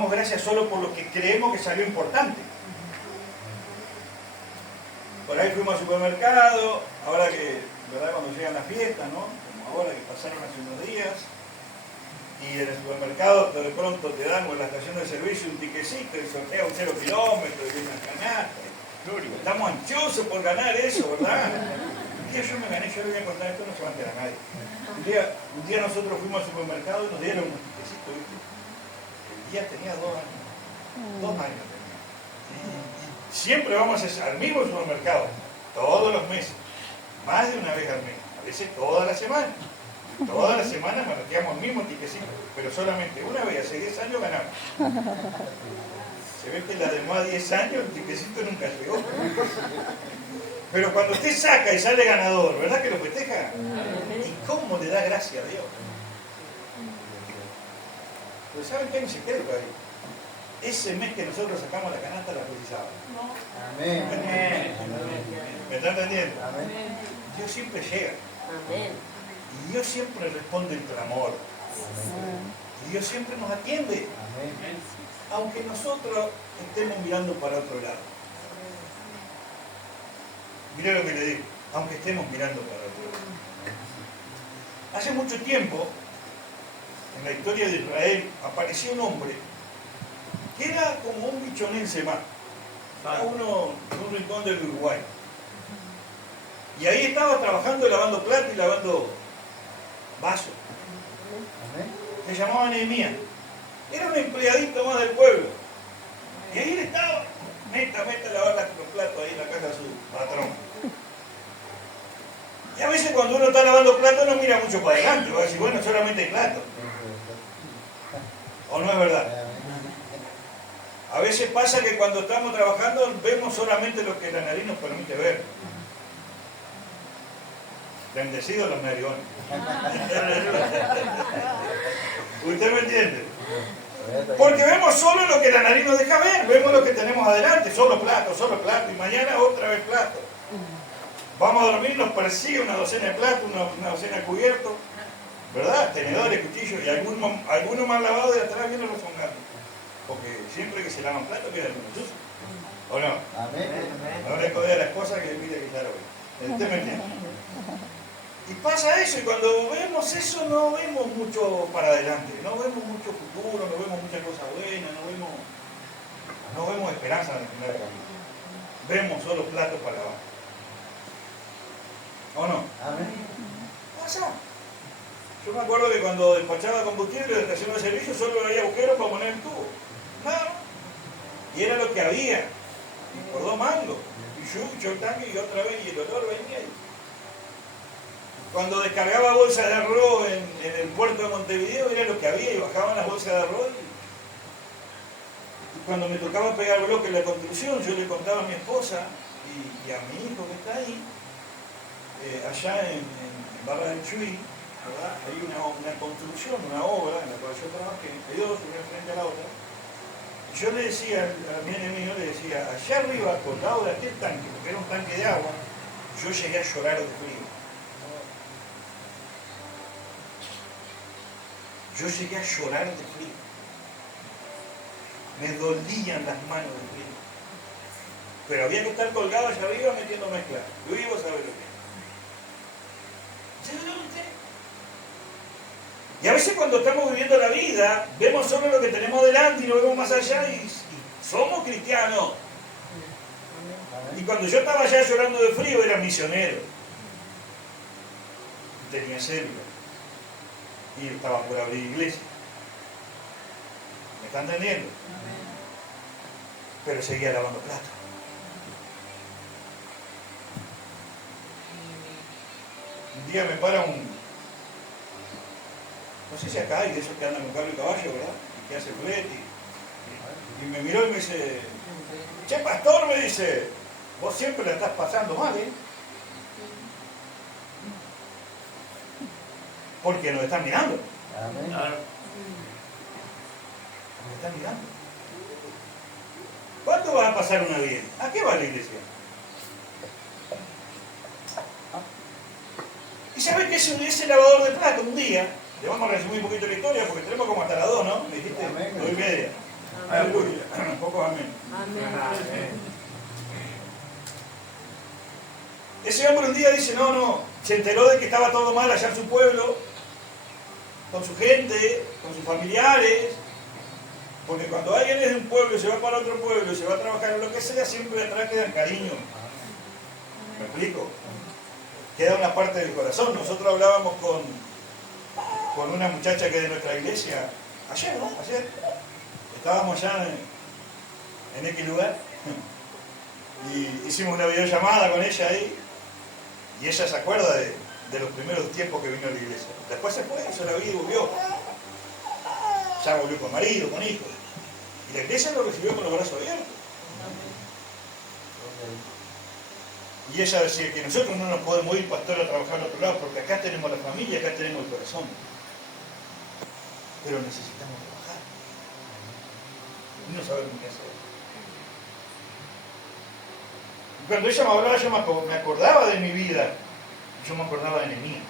damos gracias solo por lo que creemos que salió importante. Por ahí fuimos al supermercado, ahora que, ¿verdad? Cuando llegan las fiestas, ¿no? Como ahora que pasaron hace unos días, y en el supermercado de pronto te dan con la estación de servicio un tiquecito y sortea un 0 kilómetro y una canasta. Estamos ansiosos por ganar eso, ¿verdad? Un día yo me gané, yo le voy a contar esto, no se va a enterar nadie. Un día nosotros fuimos al supermercado y nos dieron un tiquecito, ¿viste? El día tenía 2 años. 2 años tenía. Y siempre vamos al mismo supermercado, todos los meses, más de una vez al mes, a veces toda la semana. Todas las semanas manoteamos el mismo tiquecito, pero solamente una vez, hace 10 años ganamos. Se ve que la de más 10 años el tiquecito nunca llegó. Pero cuando usted saca y sale ganador, ¿verdad que lo festeja? ¿Y cómo le da gracia a Dios? Pero ¿saben qué hay un secreto ahí? Ese mes que nosotros sacamos la canasta la precisaba. Amén. ¿Me está entendiendo? Amén. Dios siempre llega. Amén. Y Dios siempre responde el clamor. Y Dios siempre nos atiende. Amén. Aunque nosotros estemos mirando para otro lado. Mire lo que le digo. Aunque estemos mirando para otro lado. Hace mucho tiempo, en la historia de Israel, apareció un hombre que era como un bichonense más. Era uno de un rincón del Uruguay. Y ahí estaba trabajando y lavando plata y lavando vasos. Se llamaba Nehemías. Era un empleadito más del pueblo. Y ahí él estaba, meta a lavar los platos ahí en la casa de su patrón. Y a veces cuando uno está lavando platos no mira mucho para adelante, va a decir, bueno, solamente hay platos. ¿O no es verdad? A veces pasa que cuando estamos trabajando vemos solamente lo que la nariz nos permite ver. Bendecidos los narigones. ¿Usted me entiende? Porque vemos solo lo que la nariz nos deja ver, vemos lo que tenemos adelante, solo plato, y mañana otra vez plato. Vamos a dormir, nos persigue una docena de platos, una docena de cubiertos, ¿verdad? Tenedores, cuchillos, y algunos mal lavados de atrás vienen los songados. Porque siempre que se lavan platos quedan unos sucios. ¿O no? Amén. Ahora es de las cosas que mire que claro hoy. ¿Usted me entiende? Y pasa eso, y cuando vemos eso no vemos mucho para adelante, no vemos mucho futuro, no vemos muchas cosas buenas, no vemos esperanza en el primer camino. Vemos solo platos para abajo. ¿O no? Amén. Pasa. Yo me acuerdo que cuando despachaba combustible de estación de servicio solo había agujeros para poner el tubo. Nada. Y era lo que había. Y por 2 mangos. Y yo echó el tanque y otra vez, y el olor venía ahí. Cuando descargaba bolsas de arroz en el puerto de Montevideo era lo que había y bajaban las bolsas de arroz. Y cuando me tocaba pegar bloque en la construcción, yo le contaba a mi esposa y a mi hijo que está ahí, allá en Barra del Chuy, ¿verdad? Hay una construcción, una obra en la cual yo trabajé, hay 2, una frente a la otra. Y yo le decía a mi enemigo, le decía, allá arriba, colgado de aquel tanque, porque era un tanque de agua, yo llegué a llorar de frío. Yo llegué a llorar de frío. Me dolían las manos de frío. Pero había que estar colgado allá arriba metiendo mezcla. Yo iba a saber lo que es. Y a veces cuando estamos viviendo la vida, vemos solo lo que tenemos delante y no vemos más allá y somos cristianos. Y cuando yo estaba allá llorando de frío, era misionero. Tenía célula. Y estaba por abrir iglesia. ¿Me están entendiendo? Pero seguía lavando platos. Un día me para no sé si acá hay de esos que andan con cable y caballo, ¿verdad? Y que hace flete. Y me miró y me dice, che pastor, me dice, vos siempre la estás pasando mal, ¿eh? Porque nos están mirando. Amén. Nos están mirando. ¿Cuánto vas a pasar una vida? ¿A qué va la iglesia? Y sabes que ese lavador de plato un día, le vamos a resumir un poquito la historia porque tenemos como hasta las 2, ¿no? Me dijiste, Amén. 2:30. Aleluya. Pocos amén. Ese hombre un día dice, no, se enteró de que estaba todo mal allá en su pueblo, con su gente, con sus familiares, porque cuando alguien es de un pueblo y se va para otro pueblo y se va a trabajar en lo que sea, siempre atrás queda cariño. ¿Me explico? Queda una parte del corazón. Nosotros hablábamos con una muchacha que es de nuestra iglesia, ayer, ¿no? Ayer. Estábamos allá en X lugar y hicimos una videollamada con ella ahí y ella se acuerda de los primeros tiempos que vino a la iglesia. Después se fue, se la vida y volvió. Ya volvió con marido, con hijos. Y la iglesia lo recibió con los brazos abiertos. Y ella decía que nosotros no nos podemos ir, pastor, a trabajar a otro lado, porque acá tenemos la familia, acá tenemos el corazón. Pero necesitamos trabajar. Y no sabemos qué hacer. Cuando ella me hablaba, yo me acordaba de mi vida. Yo me acordaba de Nehemías.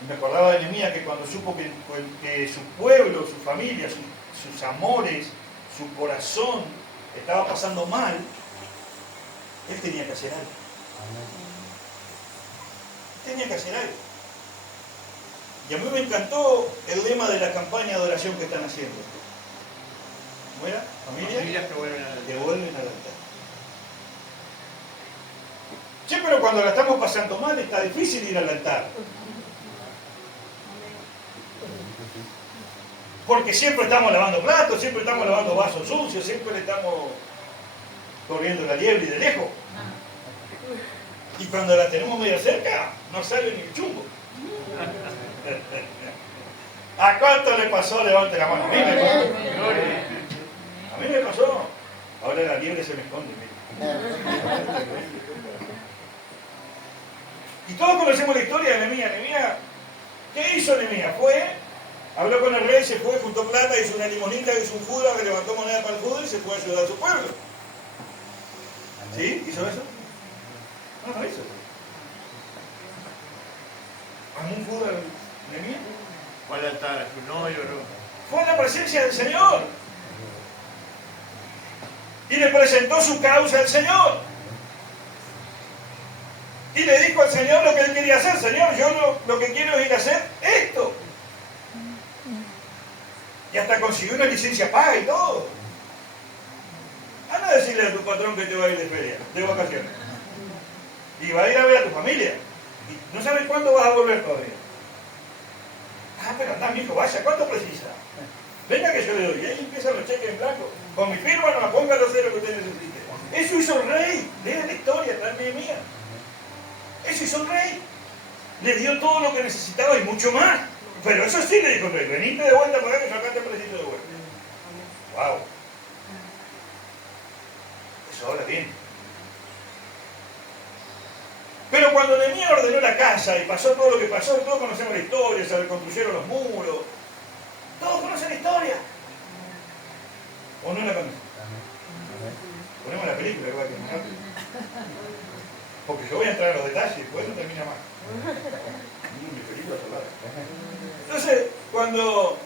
Y me acordaba de Nehemías que cuando supo que su pueblo, su familia, sus amores, su corazón estaba pasando mal, él tenía que hacer algo. Tenía que hacer algo. Y a mí me encantó el lema de la campaña de oración que están haciendo. ¿Cómo era? Familias que vuelven al altar. Sí, pero cuando la estamos pasando mal está difícil ir al altar. Porque siempre estamos lavando platos, siempre estamos lavando vasos sucios, siempre le estamos corriendo la liebre y de lejos. Y cuando la tenemos medio cerca, no sale ni el chumbo. ¿A cuánto le pasó? Levante la mano. A mí me pasó. A mí me pasó. Ahora la liebre se me esconde. Y todos conocemos la historia de Nehemías. ¿Qué hizo Nehemías? Habló con el rey, se fue, juntó plata, hizo una limonita, hizo un juda, que levantó moneda para el judo y se fue a ayudar a su pueblo. ¿Sí? ¿Hizo eso? No hizo eso. ¿Armó un juda Nehemías? Fue al altar, no lloró. Fue a la presencia del Señor. Y le presentó su causa al Señor. Y le dijo al Señor lo que él quería hacer. Señor, yo lo que quiero es ir a hacer esto. Y hasta consiguió una licencia paga y todo. Anda a decirle a tu patrón que te va a ir de feria, de vacaciones. Y va a ir a ver a tu familia. Y no sabes cuándo vas a volver todavía. Ah, pero anda, mijo, vaya, ¿cuánto precisa? Venga que yo le doy. Y ahí empiezan los cheques en blanco. Con mi firma no la ponga los ceros que usted necesite. Eso hizo el rey. Lea la historia, está en Nehemías. Eso hizo el rey. Le dio todo lo que necesitaba y mucho más. Pero eso sí le dijo el rey. Venite de vuelta para acá que yo acá te preciso de vuelta. Wow. Eso ahora bien. Pero cuando Nehemías ordenó la casa y pasó todo lo que pasó, todos conocemos la historia, se reconstruyeron los muros. Todos conocen la historia. ¿O no la conocen? Ponemos la película igual que nosotros. Porque yo voy a entrar a los detalles, después no termina más. Mi película solar. Entonces, cuando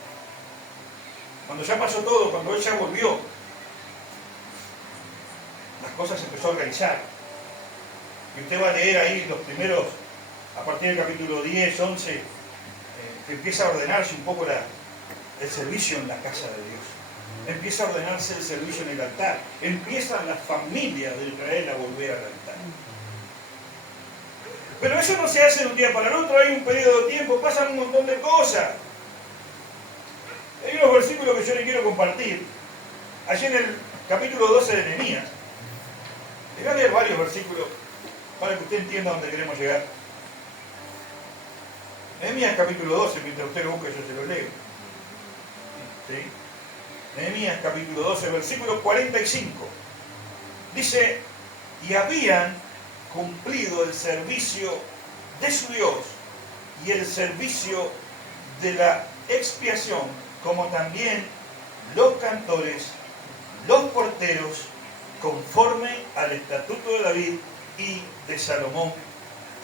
ya pasó todo, cuando él ya volvió, las cosas se empezó a organizar. Y usted va a leer ahí los primeros, a partir del capítulo 10, 11, que empieza a ordenarse un poco el servicio en la casa de Dios. Empieza a ordenarse el servicio en el altar. Empiezan las familias de Israel a volver al altar. Pero eso no se hace de un día para el otro, hay un periodo de tiempo, pasan un montón de cosas. Hay unos versículos que yo le quiero compartir. Allí en el capítulo 12 de Nehemías. Les voy a leer varios versículos para que usted entienda dónde queremos llegar. Nehemías capítulo 12, mientras usted lo busque yo se lo leo. ¿Sí? Nehemías capítulo 12, versículo 45. Dice, y habían cumplido el servicio de su Dios y el servicio de la expiación, como también los cantores, los porteros, conforme al estatuto de David y de Salomón,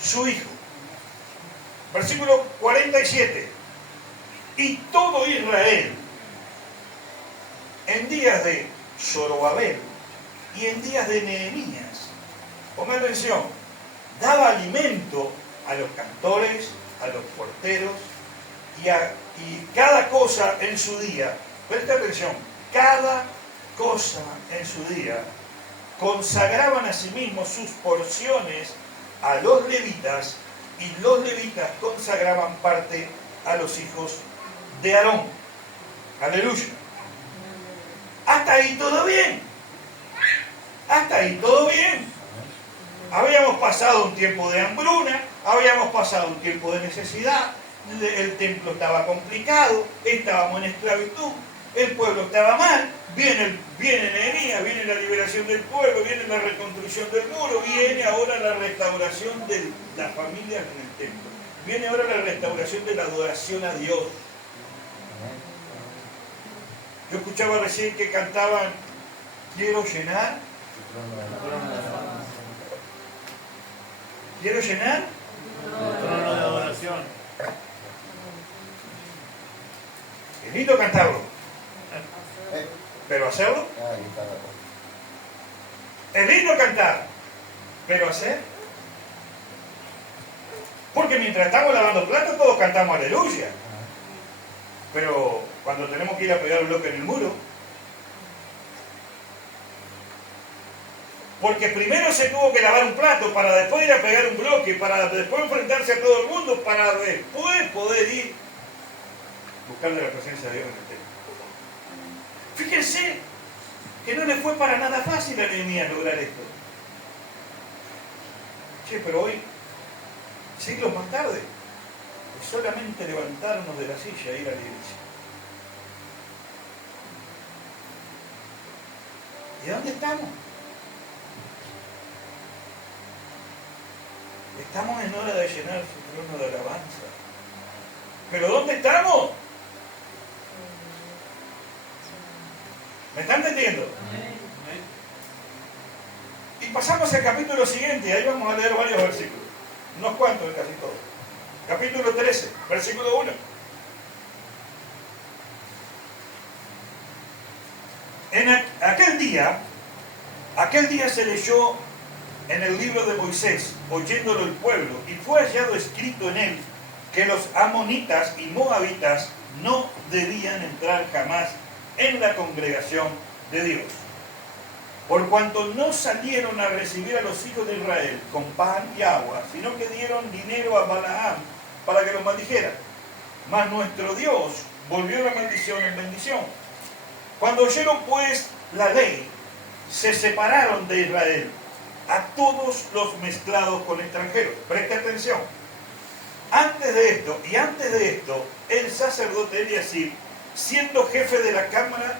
su hijo. Versículo 47. Y todo Israel días de Zorobabel y en días de Nehemías, ponga atención, daba alimento a los cantores, a los porteros y cada cosa en su día. Presta atención, cada cosa en su día. Consagraban a sí mismos sus porciones a los levitas y los levitas consagraban parte a los hijos de Aarón. Aleluya. Hasta ahí todo bien. Hasta ahí todo bien. Habíamos pasado un tiempo de hambruna, habíamos pasado un tiempo de necesidad, el templo estaba complicado, estábamos en esclavitud, el pueblo estaba mal, viene Nehemías, viene la liberación del pueblo, viene la reconstrucción del muro, viene ahora la restauración de las familias en el templo, viene ahora la restauración de la adoración a Dios. Yo escuchaba recién que cantaban, quiero llenar. ¿Quiero llenar? El trono de adoración. Es lindo cantarlo. Pero hacerlo. Es lindo cantar. Pero hacer. Porque mientras estamos lavando platos todos cantamos aleluya. Pero cuando tenemos que ir a pegar un bloque en el muro, porque primero se tuvo que lavar un plato para después ir a pegar un bloque, para después enfrentarse a todo el mundo, para después poder ir buscando la presencia de Dios en el templo. Fíjense que no le fue para nada fácil a Nehemías lograr esto. Che, pero hoy, siglos más tarde, es solamente levantarnos de la silla e ir a la iglesia. ¿Y dónde estamos? Estamos en hora de llenar su trono de alabanza. ¿Pero dónde estamos? ¿Me están entendiendo? Y pasamos al capítulo siguiente, ahí vamos a leer varios versículos. Unos cuantos de casi todos. Capítulo 13, versículo 1. En aquel día se leyó en el libro de Moisés, oyéndolo el pueblo, y fue hallado escrito en él que los amonitas y moabitas no debían entrar jamás en la congregación de Dios, por cuanto no salieron a recibir a los hijos de Israel con pan y agua, sino que dieron dinero a Balaam para que los maldijera. Mas nuestro Dios volvió la maldición en bendición. Cuando oyeron pues la ley, se separaron de Israel a todos los mezclados con extranjeros. Preste atención. Antes de esto, el sacerdote Eliasib, siendo jefe de la cámara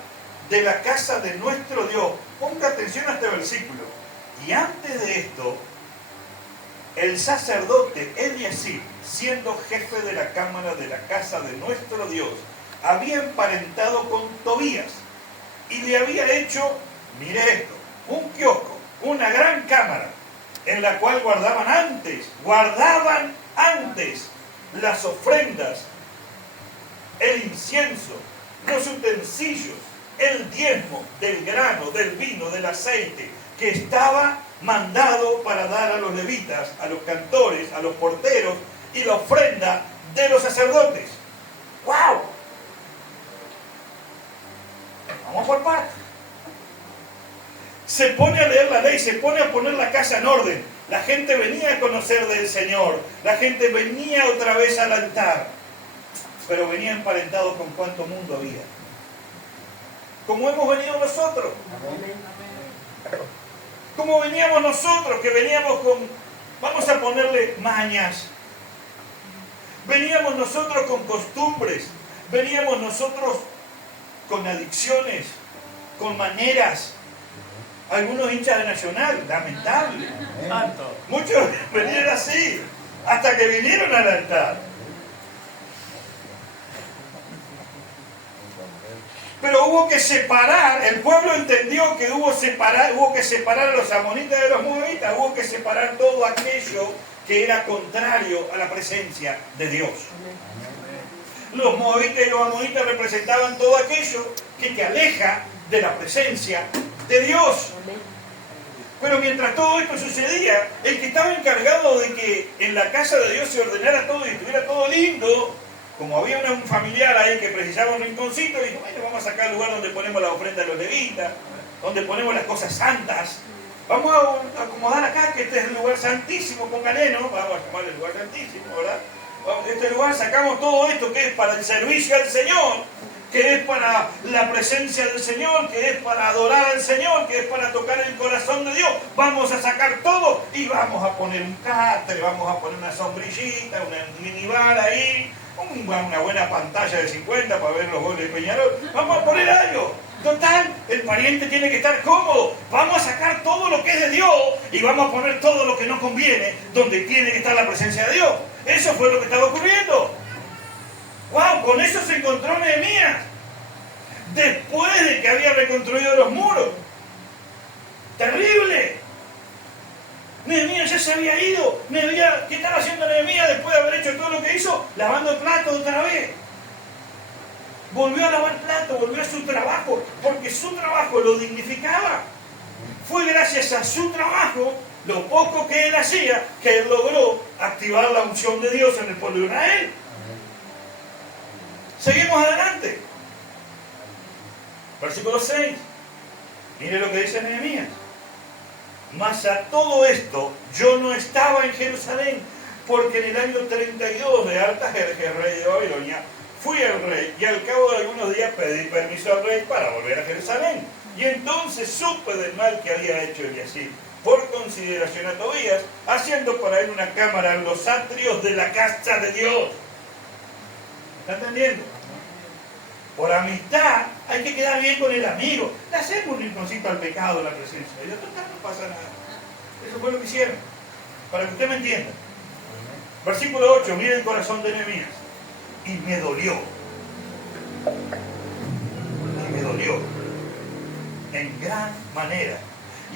de la casa de nuestro Dios, ponga atención a este versículo, y antes de esto, el sacerdote Eliasib, siendo jefe de la cámara de la casa de nuestro Dios, había emparentado con Tobías, y le había hecho, mire esto, un kiosco, una gran cámara, en la cual guardaban antes las ofrendas, el incienso, los utensilios, el diezmo del grano, del vino, del aceite, que estaba mandado para dar a los levitas, a los cantores, a los porteros, y la ofrenda de los sacerdotes. ¡Wow! Vamos por partes. Se pone a leer la ley, se pone a poner la casa en orden. La gente venía a conocer del Señor, la gente venía otra vez al altar, pero venía emparentado con cuánto mundo había. Como hemos venido nosotros. Como veníamos nosotros, que veníamos con, vamos a ponerle mañas. Veníamos nosotros con costumbres, veníamos nosotros con adicciones, con maneras. Algunos hinchas de Nacional, lamentable. Tanto. Muchos venían así, hasta que vinieron al altar. Pero hubo que separar, el pueblo entendió que hubo que separar a los amonitas de los moabitas, hubo que separar todo aquello que era contrario a la presencia de Dios. Los moabitas y los amonitas representaban todo aquello que te aleja de la presencia de Dios. Pero mientras todo esto sucedía, el que estaba encargado de que en la casa de Dios se ordenara todo y estuviera todo lindo, como había un familiar ahí que precisaba un rinconcito, dijo, bueno, vamos a sacar el lugar donde ponemos la ofrenda de los levitas, donde ponemos las cosas santas. Vamos a acomodar acá, que este es el lugar santísimo, póngale, ¿no? Vamos a llamar el lugar santísimo, ¿verdad? Este lugar sacamos todo esto que es para el servicio al Señor, que es para la presencia del Señor, que es para adorar al Señor, que es para tocar el corazón de Dios. Vamos a sacar todo y vamos a poner un catre, vamos a poner una sombrillita, una minibar ahí, una buena pantalla de 50 para ver los goles de Peñarol. Vamos a poner algo. Total, el pariente tiene que estar cómodo. Vamos a sacar todo lo que es de Dios y vamos a poner todo lo que no conviene donde tiene que estar la presencia de Dios. Eso fue lo que estaba ocurriendo. ¡Wow! Con eso se encontró Nehemías. Después de que había reconstruido los muros. ¡Terrible! Nehemías ya se había ido. ¿Qué estaba haciendo Nehemías después de haber hecho todo lo que hizo? Lavando el plato otra vez. Volvió a lavar plato, volvió a su trabajo, porque su trabajo lo dignificaba. Fue gracias a su trabajo, lo poco que él hacía, que él logró activar la unción de Dios en el pueblo de Israel. Seguimos adelante. Versículo 6. Mire lo que dice Nehemías. Mas a todo esto yo no estaba en Jerusalén, porque en el año 32 de Artajerjes, rey de Babilonia, fui el rey, y al cabo de algunos días pedí permiso al rey para volver a Jerusalén. Y entonces supe del mal que había hecho Eliasib, por consideración a Tobías, haciendo para él una cámara en los atrios de la casa de Dios. ¿Está entendiendo? Por amistad hay que quedar bien con el amigo. Le hacemos un rinconcito al pecado de la presencia de Dios. Total, no pasa nada. Eso fue lo que hicieron. Para que usted me entienda. Versículo 8. Mire el corazón de Nehemías. Y me dolió. Y me dolió. En gran manera.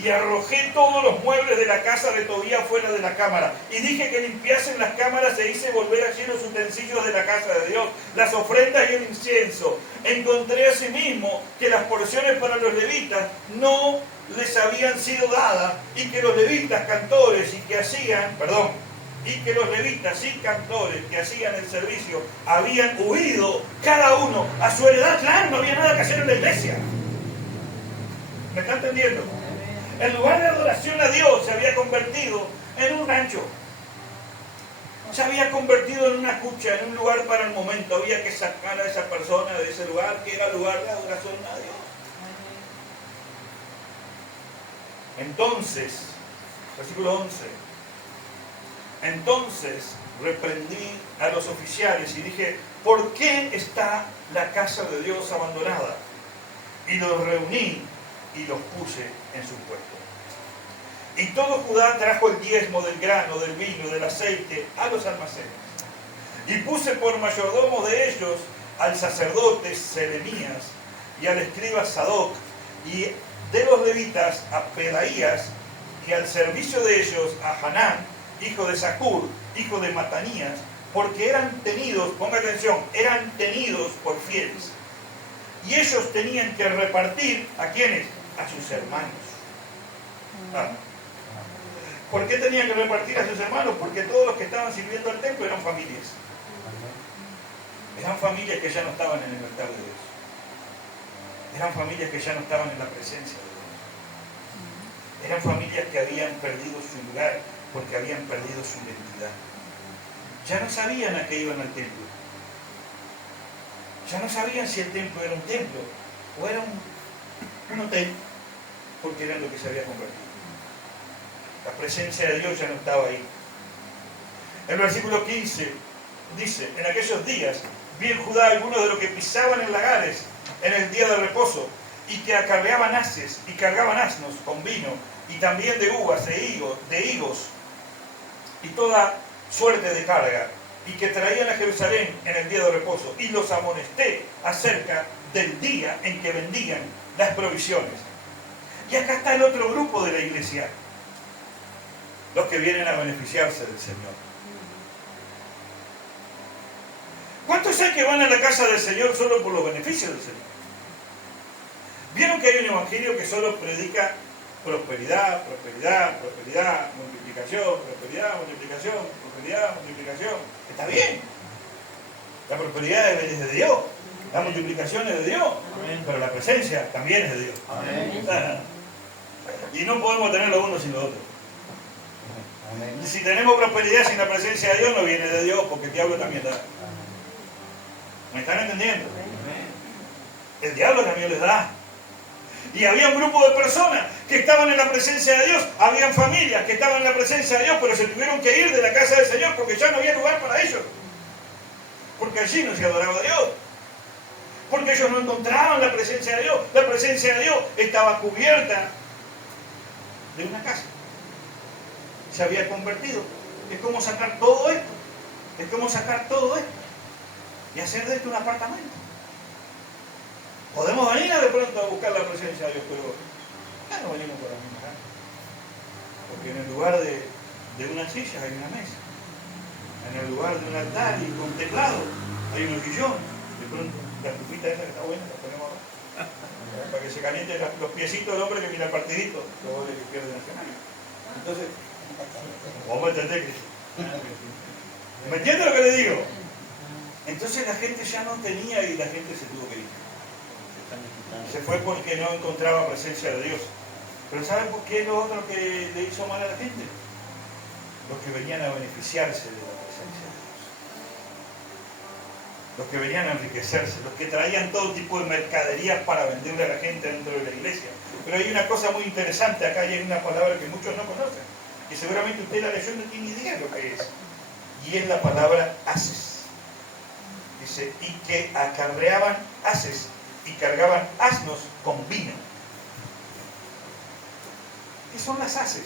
Y arrojé todos los muebles de la casa de Tobías fuera de la cámara. Y dije que limpiasen las cámaras e hice volver allí los utensilios de la casa de Dios, las ofrendas y el incienso. Encontré asimismo que las porciones para los levitas no les habían sido dadas, y que los levitas cantores y que los levitas y cantores que hacían el servicio habían huido cada uno a su heredad. Claro, no había nada que hacer en la iglesia. ¿Me está entendiendo? El lugar de adoración a Dios se había convertido en un rancho. Se había convertido en una cucha, en un lugar para el momento. Había que sacar a esa persona de ese lugar que era lugar de adoración a Dios. Entonces, versículo 11. Entonces reprendí a los oficiales y dije, ¿por qué está la casa de Dios abandonada? Y los reuní y los puse en su puesto. Y todo Judá trajo el diezmo del grano, del vino, del aceite a los almacenes. Y puse por mayordomo de ellos al sacerdote Selemías y al escriba Sadoc, y de los levitas a Pedaías, y al servicio de ellos a Hanán, hijo de Zacur, hijo de Matanías, porque eran tenidos, ponga atención, eran tenidos por fieles. Y ellos tenían que repartir, ¿a quiénes? A sus hermanos. ¿Por qué tenían que repartir a sus hermanos? Porque todos los que estaban sirviendo al templo eran familias. Eran familias que ya no estaban en el altar de Dios. Eran familias que ya no estaban en la presencia de Dios. Eran familias que habían perdido su lugar porque habían perdido su identidad. Ya no sabían a qué iban al templo. Ya no sabían si el templo era un templo o era un hotel, porque era lo que se había convertido. La presencia de Dios ya no estaba ahí. El versículo 15 dice, en aquellos días vi en Judá algunos de los que pisaban en lagares en el día de reposo, y que acarreaban haces y cargaban asnos con vino, y también de uvas, de higos, y toda suerte de carga, y que traían a Jerusalén en el día de reposo, y los amonesté acerca del día en que vendían las provisiones. Y acá está el otro grupo de la iglesia, los que vienen a beneficiarse del Señor. ¿Cuántos hay que van a la casa del Señor solo por los beneficios del Señor? ¿Vieron que hay un evangelio que solo predica prosperidad, prosperidad, prosperidad, multiplicación, prosperidad, multiplicación, prosperidad, multiplicación? Está bien. La prosperidad es de Dios, la multiplicación es de Dios, pero la presencia también es de Dios. Amén. Y no podemos tener lo uno sin lo otro. Amén. Si tenemos prosperidad sin la presencia de Dios, no viene de Dios, porque el diablo también da. ¿Me están entendiendo? El diablo también les da. Y había un grupo de personas que estaban en la presencia de Dios, habían familias que estaban en la presencia de Dios, pero se tuvieron que ir de la casa del Señor porque ya no había lugar para ellos. Porque allí no se adoraba a Dios. Porque ellos no encontraban la presencia de Dios. La presencia de Dios estaba cubierta de una casa. Se había convertido. Es como sacar todo esto. Es como sacar todo esto y hacer de esto un apartamento. Podemos venir de pronto a buscar la presencia de Dios, pero ya no venimos por la misma cara. Porque en el lugar de una silla hay una mesa. En el lugar de un altar y un teclado hay un sillón. De pronto la estufita esa que está buena la ponemos acá. Para que se calienten los piecitos del hombre que mira el partidito, que vos le pierde Nacional. Entonces, vos me entendés, Cristo. ¿Me entiende lo que le digo? Entonces la gente ya no tenía y la gente se tuvo que ir. Se fue porque no encontraba presencia de Dios. Pero ¿saben por qué es lo otro que le hizo mal a la gente? Los que venían a beneficiarse de la presencia de Dios. Los que venían a enriquecerse, los que traían todo tipo de mercaderías para venderle a la gente dentro de la iglesia. Pero hay una cosa muy interesante acá y hay una palabra que muchos no conocen, que seguramente usted la leyó y no tiene idea de lo que es. Y es la palabra haces. Dice, y que acarreaban haces y cargaban asnos con vino. ¿Qué son las haces?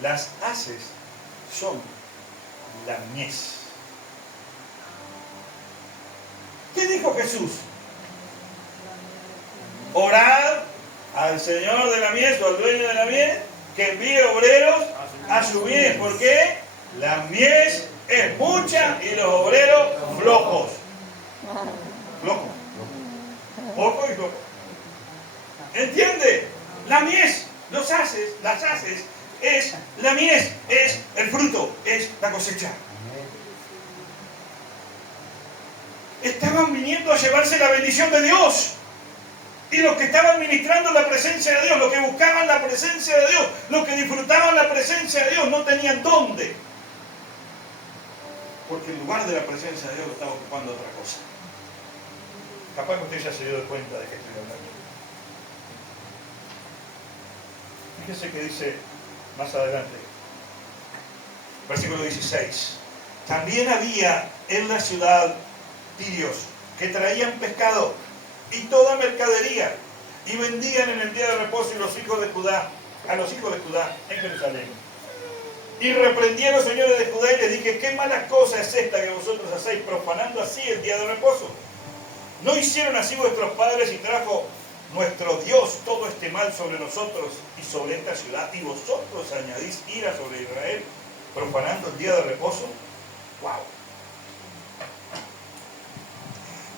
Las haces son la mies. ¿Qué dijo Jesús? Orad al Señor de la mies o al dueño de la mies que envíe obreros a su mies. ¿Por qué? La mies es mucha y los obreros flojos. Flojos. Poco y flojo. ¿Entiende? La mies, los haces, las haces, es la mies, es el fruto, es la cosecha. Estaban viniendo a llevarse la bendición de Dios. Y los que estaban ministrando la presencia de Dios, los que buscaban la presencia de Dios, los que disfrutaban la presencia de Dios, no tenían dónde. Porque el lugar de la presencia de Dios lo estaba ocupando otra cosa. Capaz que usted ya se dio cuenta de que estoy hablando. Fíjese que dice más adelante, versículo 16. También había en la ciudad tirios que traían pescado y toda mercadería y vendían en el día de reposo y los hijos de Judá, a los hijos de Judá en Jerusalén. Y reprendí a los señores de Judá y les dije, ¿qué mala cosa es esta que vosotros hacéis, profanando así el día de reposo? ¿No hicieron así vuestros padres y trajo nuestro Dios todo este mal sobre nosotros y sobre esta ciudad? Y vosotros añadís ira sobre Israel, profanando el día de reposo. ¡Wow!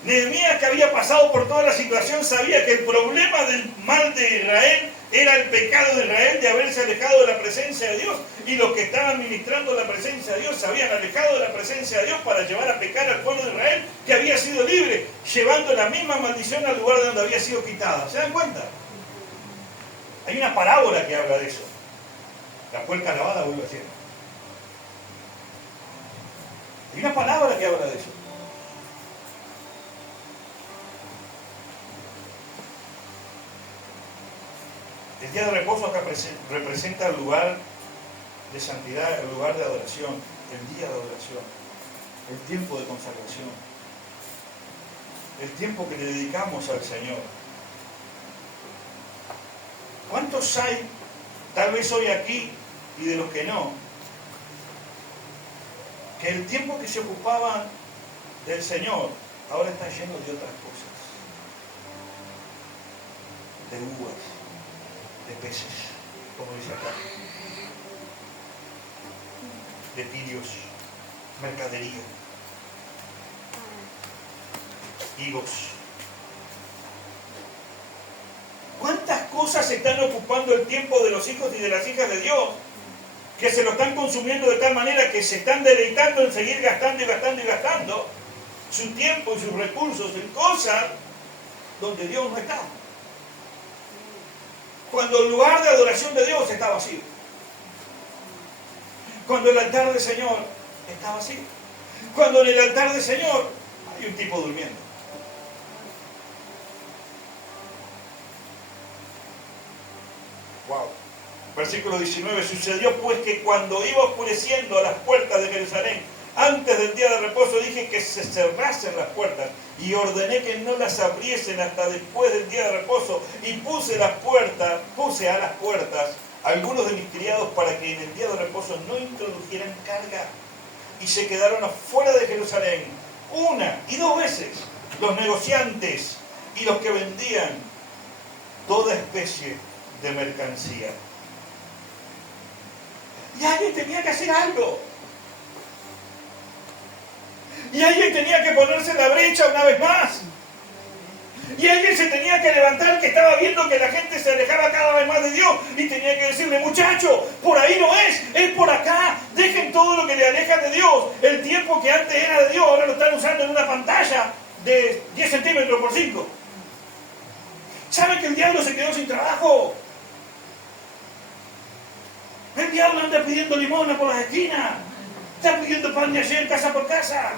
Nehemías, que había pasado por toda la situación, sabía que el problema del mal de Israel era el pecado de Israel de haberse alejado de la presencia de Dios. Y los que estaban ministrando la presencia de Dios se habían alejado de la presencia de Dios para llevar a pecar al pueblo de Israel, que había sido libre, llevando la misma maldición al lugar de donde había sido quitada. ¿Se dan cuenta? Hay una parábola que habla de eso. La puerca lavada vuelve a cielo. Hay una palabra que habla de eso. El día de reposo acá representa el lugar de santidad, el lugar de adoración, el día de adoración, el tiempo de consagración, el tiempo que le dedicamos al Señor. ¿Cuántos hay, tal vez hoy aquí y de los que no, que el tiempo que se ocupaban del Señor ahora están llenos de otras cosas, de uvas, de peces, como dice acá, de tirios, mercadería, higos, cosas están ocupando el tiempo de los hijos y de las hijas de Dios, que se lo están consumiendo de tal manera que se están deleitando en seguir gastando y gastando y gastando su tiempo y sus recursos en cosas donde Dios no está. Cuando el lugar de adoración de Dios está vacío. Cuando el altar del Señor está vacío. Cuando en el altar del Señor hay un tipo durmiendo. Wow. Versículo 19. Sucedió pues que cuando iba oscureciendo a las puertas de Jerusalén, antes del día de reposo, dije que se cerrasen las puertas y ordené que no las abriesen hasta después del día de reposo, y puse a las puertas algunos de mis criados para que en el día de reposo no introdujeran carga, y se quedaron afuera de Jerusalén 1 y 2 veces los negociantes y los que vendían toda especie de mercancía. Y alguien tenía que hacer algo. Y alguien tenía que ponerse en la brecha una vez más. Y alguien se tenía que levantar, que estaba viendo que la gente se alejaba cada vez más de Dios, y tenía que decirle: muchachos, por ahí no es por acá. Dejen todo lo que le aleja de Dios. El tiempo que antes era de Dios, ahora lo están usando en una pantalla de 10 centímetros por 5. ¿Saben que el diablo se quedó sin trabajo? El diablo anda pidiendo limosna por las esquinas. Está pidiendo pan de ayer casa por casa.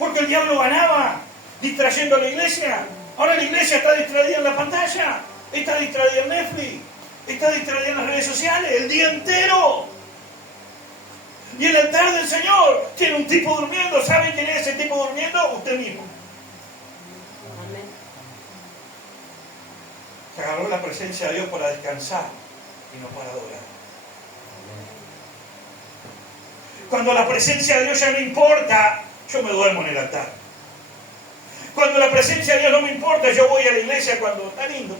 Porque el diablo ganaba distrayendo a la iglesia. Ahora la iglesia está distraída en la pantalla, está distraída en Netflix, está distraída en las redes sociales el día entero. Y el altar del Señor tiene un tipo durmiendo. ¿Saben quién es ese tipo durmiendo? Usted mismo. Se agarró la presencia de Dios para descansar y no para adorar. Cuando la presencia de Dios ya no importa, yo me duermo en el altar. Cuando la presencia de Dios no me importa, yo voy a la iglesia cuando está lindo.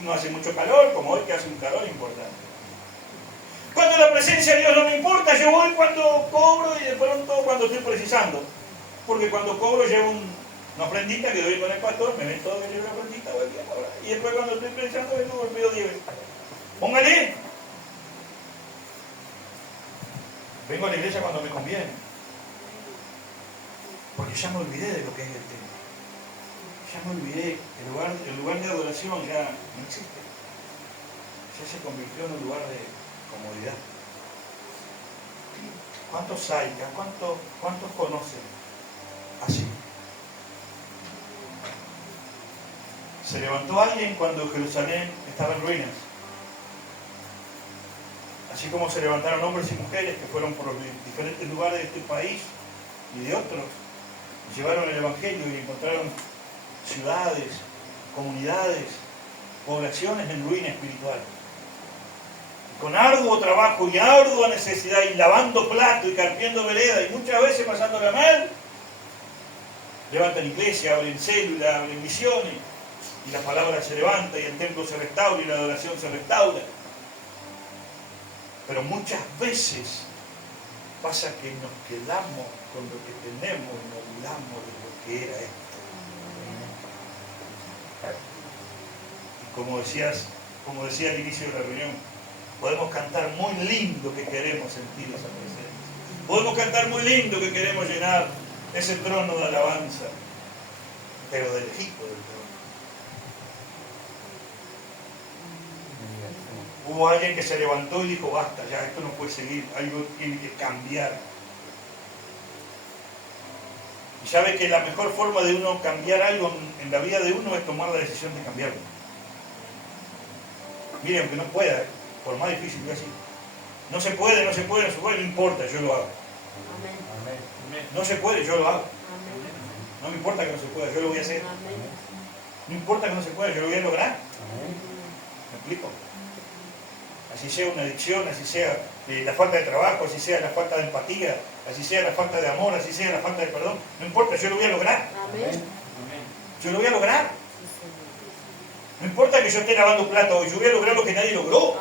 Y no hace mucho calor, como hoy que hace un calor importante. Cuando la presencia de Dios no me importa, yo voy cuando cobro y de pronto cuando estoy precisando. Porque cuando cobro llevo una ofrendita que doy con el pastor, me ven todo que llevo una ofrendita, voy bien, y después cuando estoy precisando vengo y pido 10 veces. Póngale. Vengo a la iglesia cuando me conviene. Porque ya me olvidé de lo que es el templo. Ya me olvidé. El lugar de adoración ya no existe. Ya se convirtió en un lugar de comodidad. ¿Cuántos hay? ¿Cuántos conocen así? Se levantó alguien cuando Jerusalén estaba en ruinas. Así como se levantaron hombres y mujeres que fueron por los diferentes lugares de este país y de otros, llevaron el Evangelio y encontraron ciudades, comunidades, poblaciones en ruina espiritual. Con arduo trabajo y ardua necesidad, y lavando plato y carpiendo vereda, y muchas veces pasándola mal, levantan iglesia, abren células, abren misiones, y la palabra se levanta, y el templo se restaura, y la adoración se restaura. Pero muchas veces pasa que nos quedamos con lo que tenemos y nos olvidamos de lo que era esto. Y como decía al inicio de la reunión, podemos cantar muy lindo que queremos sentir esa presencia. Podemos cantar muy lindo que queremos llenar ese trono de alabanza, pero del Egipto del trono. Hubo alguien que se levantó y dijo: basta, ya esto no puede seguir, algo tiene que cambiar. Y sabe que la mejor forma de uno cambiar algo en la vida de uno es tomar la decisión de cambiarlo. Mire, aunque no pueda, por más difícil que sea, no se puede, no importa, yo lo hago. No se puede, yo lo hago. No me importa que no se pueda, yo lo voy a hacer. No importa que no se pueda, yo lo voy a lograr. ¿Me explico? Así sea una adicción, así sea la falta de trabajo, así sea la falta de empatía, así sea la falta de amor, así sea la falta de perdón, no importa, yo lo voy a lograr. Yo lo voy a lograr. No importa que yo esté lavando platos hoy, yo voy a lograr lo que nadie logró.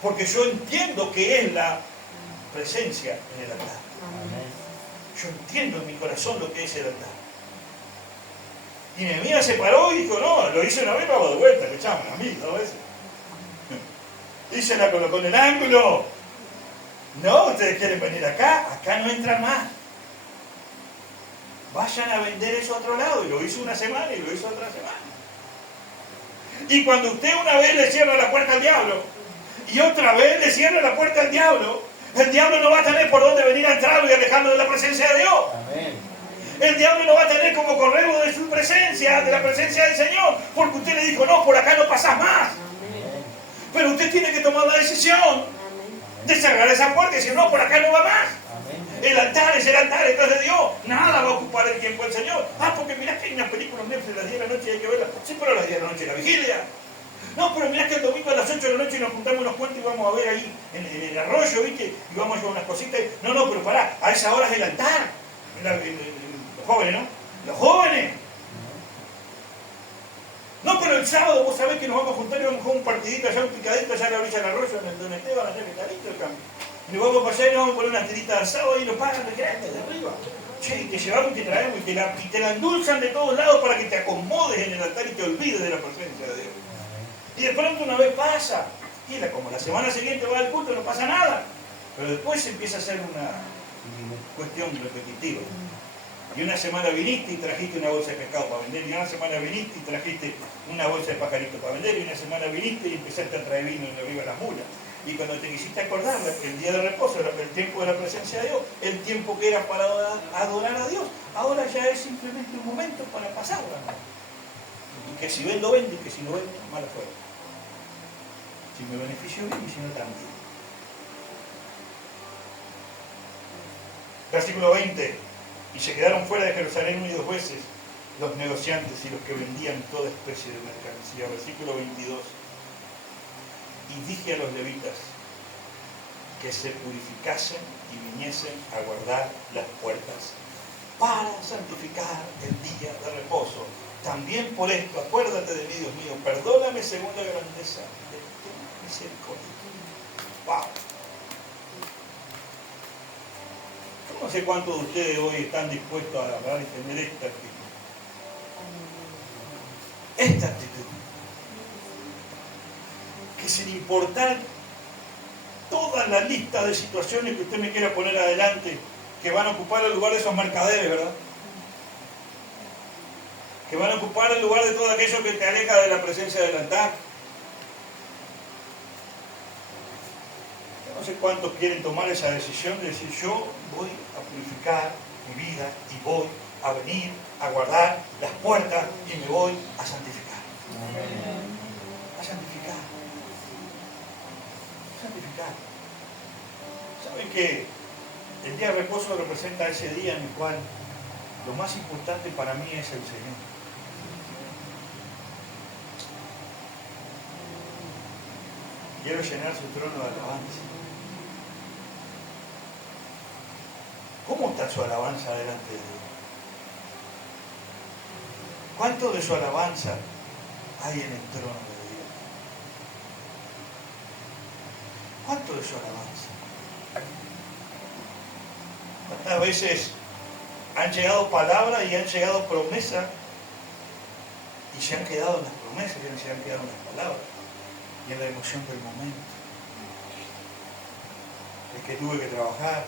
Porque yo entiendo que es la presencia en el altar. Yo entiendo en mi corazón lo que es el altar. Y Nehemías se paró y dijo, no, lo hice una vez, lo hago de vuelta, que llaman a mí, 2 veces. Y se la colocó en el ángulo. No, ustedes quieren venir acá, acá no entran más. Vayan a vender eso a otro lado. Y lo hizo una semana y lo hizo otra semana. Y cuando usted una vez le cierra la puerta al diablo y otra vez le cierra la puerta al diablo, el diablo no va a tener por dónde venir a entrarlo y alejarlo de la presencia de Dios. Amén. El diablo no va a tener como correrlo de su presencia, de la presencia del Señor, porque usted le dijo, no, por acá no pasás más. Amén. Pero usted tiene que tomar la decisión de cerrar esa puerta y decir, no, por acá no va más. Amén. El altar es el altar, es de Dios. Nada va a ocupar el tiempo del Señor. Ah, porque mirá que hay una película en Netflix a las 10 de la noche y hay que verla. Sí, pero a las 10 de la noche es la vigilia. No, pero mirá que el domingo a las 8 de la noche nos juntamos unos cuentos y vamos a ver ahí en el arroyo, ¿viste? Y vamos a llevar unas cositas. No, pero pará, a esa hora es el altar. Los jóvenes, ¿no? Los jóvenes. No, pero el sábado vos sabés que nos vamos a juntar y vamos a jugar un partidito allá, un picadito allá en la orilla del arroyo, en el Don Esteban, allá que está listo el cambio. Y nos vamos para allá y nos vamos a poner unas tiritas de asado y lo pagan de grande, de arriba. Che, y te llevamos y te traemos y te la endulzan de todos lados para que te acomodes en el altar y te olvides de la presencia de Dios. Y de pronto una vez pasa, y como la semana siguiente va al culto, no pasa nada. Pero después empieza a ser una cuestión repetitiva. Y una semana viniste y trajiste una bolsa de pescado para vender, y una semana viniste y trajiste una bolsa de pajarito para vender, y una semana viniste y empezaste a traer vino en arriba de las mulas. Y cuando te quisiste acordar que el día de reposo era el tiempo de la presencia de Dios, el tiempo que era para adorar a Dios, ahora ya es simplemente un momento para pasarla. Y que si vendo, vendo, y que si no vendo, mala fuera. Si me beneficio bien y si no también. Versículo 20. Y se quedaron fuera de Jerusalén 1 y 2 veces los negociantes y los que vendían toda especie de mercancía. Versículo 22. Y dije a los levitas que se purificasen y viniesen a guardar las puertas para santificar el día de reposo. También por esto, acuérdate de mí, Dios mío, perdóname según la grandeza de tu misericordia. ¡Wow! Yo no sé cuántos de ustedes hoy están dispuestos a agarrar y tener esta actitud. Esta actitud. Que sin importar toda la lista de situaciones que usted me quiera poner adelante, que van a ocupar el lugar de esos mercaderes, ¿verdad? Que van a ocupar el lugar de todo aquello que te aleja de la presencia del altar. Yo no sé cuántos quieren tomar esa decisión de decir, yo voy a purificar mi vida y voy a venir a guardar las puertas y me voy a santificar. A santificar. Santificar. ¿Saben que el día de reposo representa ese día en el cual lo más importante para mí es el Señor? Quiero llenar su trono de alabanza. ¿Cómo está su alabanza delante de Dios? ¿Cuánto de su alabanza hay en el trono de Dios? ¿Cuánto de su alabanza? ¿Cuántas veces han llegado palabras y han llegado promesas y se han quedado en las promesas y se han quedado en las palabras y en la emoción del momento? Es que tuve que trabajar,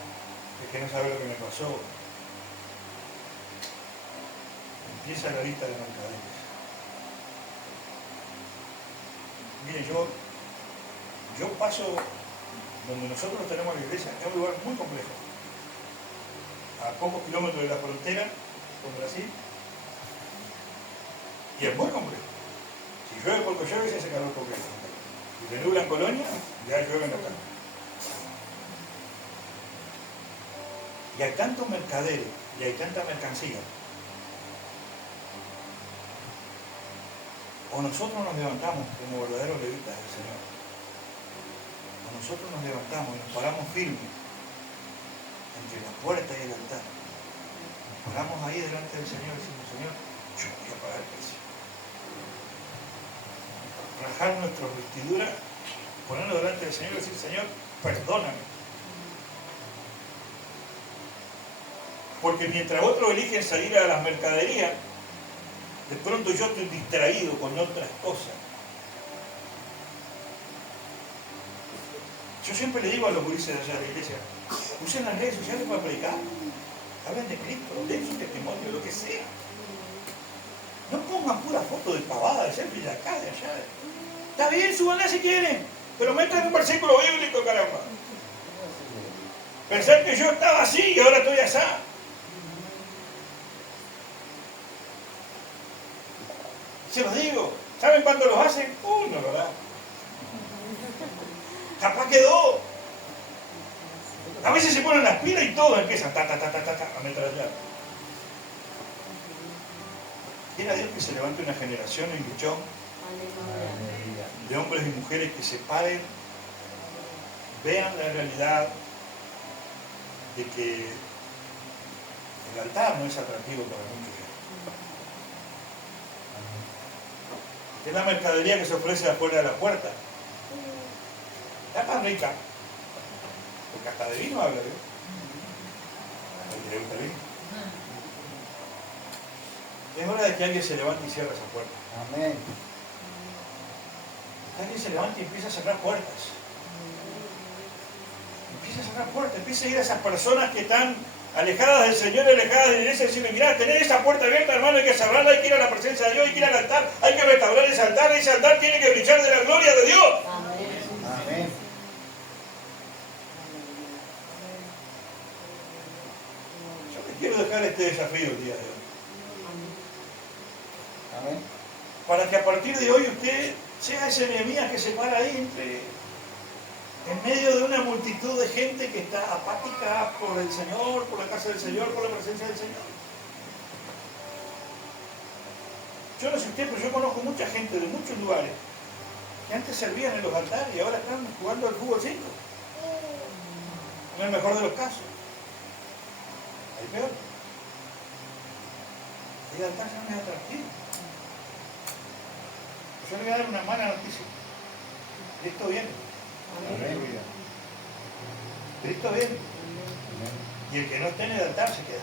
es que no sabía lo que me pasó. Empieza la lista de mercaderes. Miren, yo paso donde nosotros tenemos la iglesia, es un lugar muy complejo. A pocos kilómetros de la frontera con Brasil. Y es muy complejo. Si llueve poco llueve, se hace calor poco llueve. Si se nubla en Colonia, ya llueve en acá. Y hay tantos mercaderes y hay tanta mercancía. O nosotros nos levantamos como verdaderos levitas del Señor. O nosotros nos levantamos y nos paramos firmes entre la puerta y el altar. Nos paramos ahí delante del Señor y decimos, Señor, yo voy a pagar el precio. Rajar nuestras vestiduras, ponernos delante del Señor y decir, Señor, perdóname. Porque mientras otros eligen salir a las mercaderías, De pronto yo estoy distraído con otras cosas. Yo siempre le digo a los gurises de allá de la iglesia, usen las redes sociales para predicar, hablen de Cristo, den su testimonio, lo que sea. No pongan pura foto de pavada, de selfie de acá, de allá. Está bien, súbanla si quieren, pero metan un versículo bíblico, caramba. Pensar que yo estaba así y ahora estoy así. Se los digo, ¿saben cuándo los hacen? Uno, ¿verdad? Capaz quedó. A veces se ponen las pilas y todo empiezan a metrallar. Quiera Dios que se levante una generación en Luchón de hombres y mujeres que se paren, vean la realidad de que el altar no es atractivo para muchos. Que es la mercadería que se ofrece afuera de la puerta. Está tan rica, porque hasta de vino habla, ¿eh? ¿A que le gusta el vino? Es hora de que alguien se levante y cierre esa puerta. Amén. Que alguien se levante y empiece a cerrar puertas. Empiece a cerrar puertas, empiece a ir a esas personas que están alejadas del Señor, alejadas de la iglesia, y decirle, mirá, tener esa puerta abierta, hermano, hay que cerrarla, hay que ir a la presencia de Dios, hay que ir al altar, hay que restaurar ese altar tiene que brillar de la gloria de Dios. Amén. Yo les quiero dejar este desafío el día de hoy. Amén. Para que a partir de hoy usted sea ese Nehemías que se para ahí en medio de una multitud de gente que está apática por el Señor, por la casa del Señor, por la presencia del Señor. Yo no sé usted, pero yo conozco mucha gente de muchos lugares que antes servían en los altares y ahora están jugando al fútbol 5. En el mejor de los casos. Hay peor. El altar ya no es atractivo. Yo le voy a dar una mala noticia. Cristo viene. Amén. Cristo viene. Y el que no esté en el altar se queda.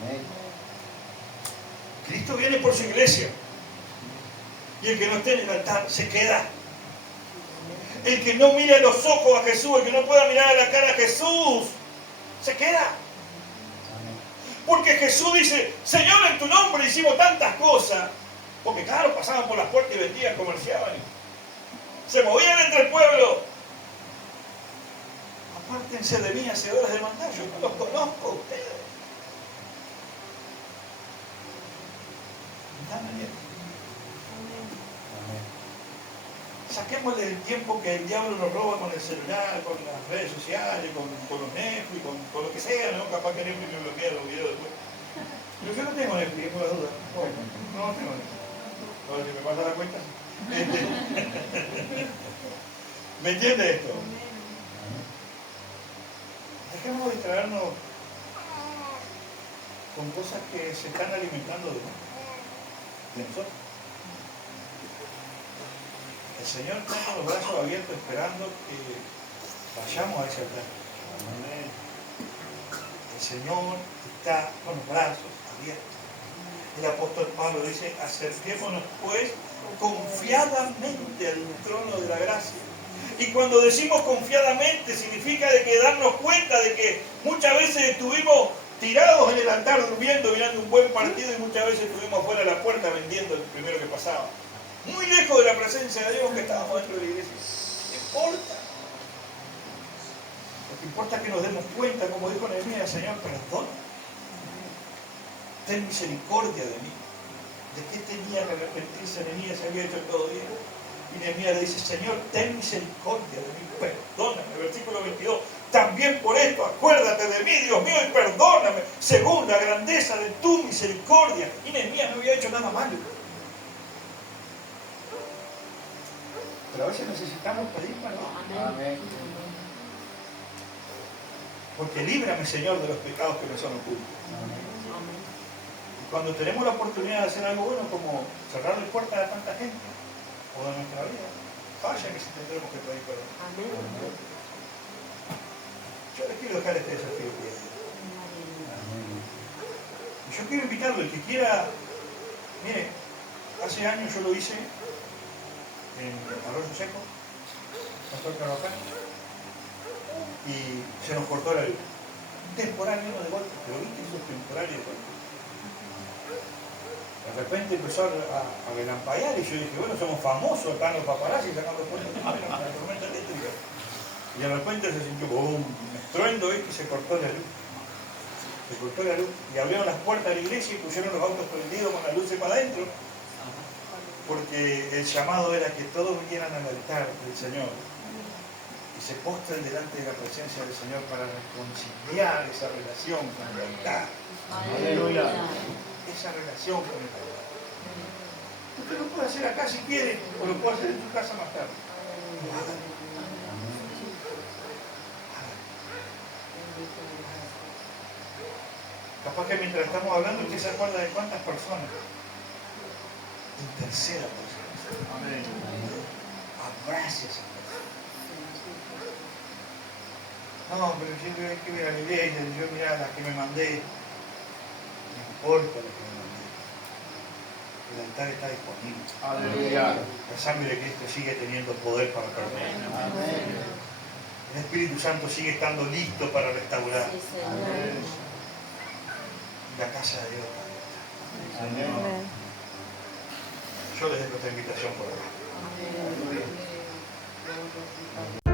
Amén. Cristo viene por su iglesia. Y el que no esté en el altar se queda. El que no mire a los ojos a Jesús, el que no pueda mirar a la cara a Jesús, se queda. Porque Jesús dice, Señor, en tu nombre hicimos tantas cosas. Porque claro, pasaban por las puertas y vendían, comerciaban. Se movían entre el pueblo. Apártense de mí, hacedores de maldad. Yo no los conozco a ustedes. Dame miedo. Saquémosle el tiempo que el diablo nos roba con el celular, con las redes sociales, con los Netflix, con lo que sea, ¿no? Capaz que Netflix me bloquea los videos después. Pero yo no tengo Netflix, por la duda. Bueno, no tengo Netflix. Ahora, si me pasa la cuenta. ¿Me entiende esto? Dejémonos distraernos con cosas que se están alimentando de nosotros. El Señor está con los brazos abiertos esperando que vayamos a ese altar. El Señor está con los brazos abiertos. El apóstol Pablo dice, acerquémonos pues confiadamente al trono de la gracia. Y cuando decimos confiadamente significa de que darnos cuenta de que muchas veces estuvimos tirados en el altar durmiendo, mirando un buen partido, y muchas veces estuvimos fuera de la puerta vendiendo el primero que pasaba. Muy lejos de la presencia de Dios que estábamos dentro de la iglesia. ¿Qué importa? Lo que importa es que nos demos cuenta, como dijo Nehemías, Señor, perdona. Ten misericordia de mí. ¿De qué tenía que arrepentirse Nehemías? Se había hecho todo bien. Y Nehemías le dice, Señor, ten misericordia de mí, perdóname. Versículo 22. También por esto, acuérdate de mí, Dios mío, y perdóname, según la grandeza de tu misericordia. Y Nehemías no había hecho nada malo. Pero a veces necesitamos pedir perdón. Amén. Porque líbrame, Señor, de los pecados que me son ocultos. Y cuando tenemos la oportunidad de hacer algo bueno, como cerrar las puertas a tanta gente, o de nuestra vida, vaya que si tendremos que pedir perdón. Yo les quiero dejar este desafío. Y yo quiero invitarlo, el que quiera, mire, hace años yo lo hice en Arroyo Seco, Pastor Carvajal, y se nos cortó la luz. Temporal, no de golpe, pero viste esos temporales de golpe. De repente empezó a relampaguear y yo dije, bueno, somos famosos acá en los paparazzi sacando fotos de la tormenta eléctrica. Y de repente se sintió un estruendo y se cortó la luz. Se cortó la luz y abrieron las puertas de la iglesia y pusieron los autos prendidos con las luces para adentro. Porque el llamado era que todos vinieran al altar del Señor y se postren delante de la presencia del Señor para reconciliar esa relación con el altar. Aleluya. Esa relación con el altar. Usted lo puede hacer acá si quiere, o lo puede hacer en su casa más tarde. Capaz que mientras estamos hablando usted se acuerda de cuántas personas. Interceda por eso. Amén. Abrace a esa persona. No, pero yo hay que ver a la iglesia, yo mirá las que me mandé. No importa lo que me mandé. El altar está disponible. Aleluya. La sangre de Cristo sigue teniendo poder para perdonar. Amén. El Espíritu Santo sigue estando listo para restaurar. La casa de Dios está abierta. Amén. Yo les dejo esta invitación por acá. Amén.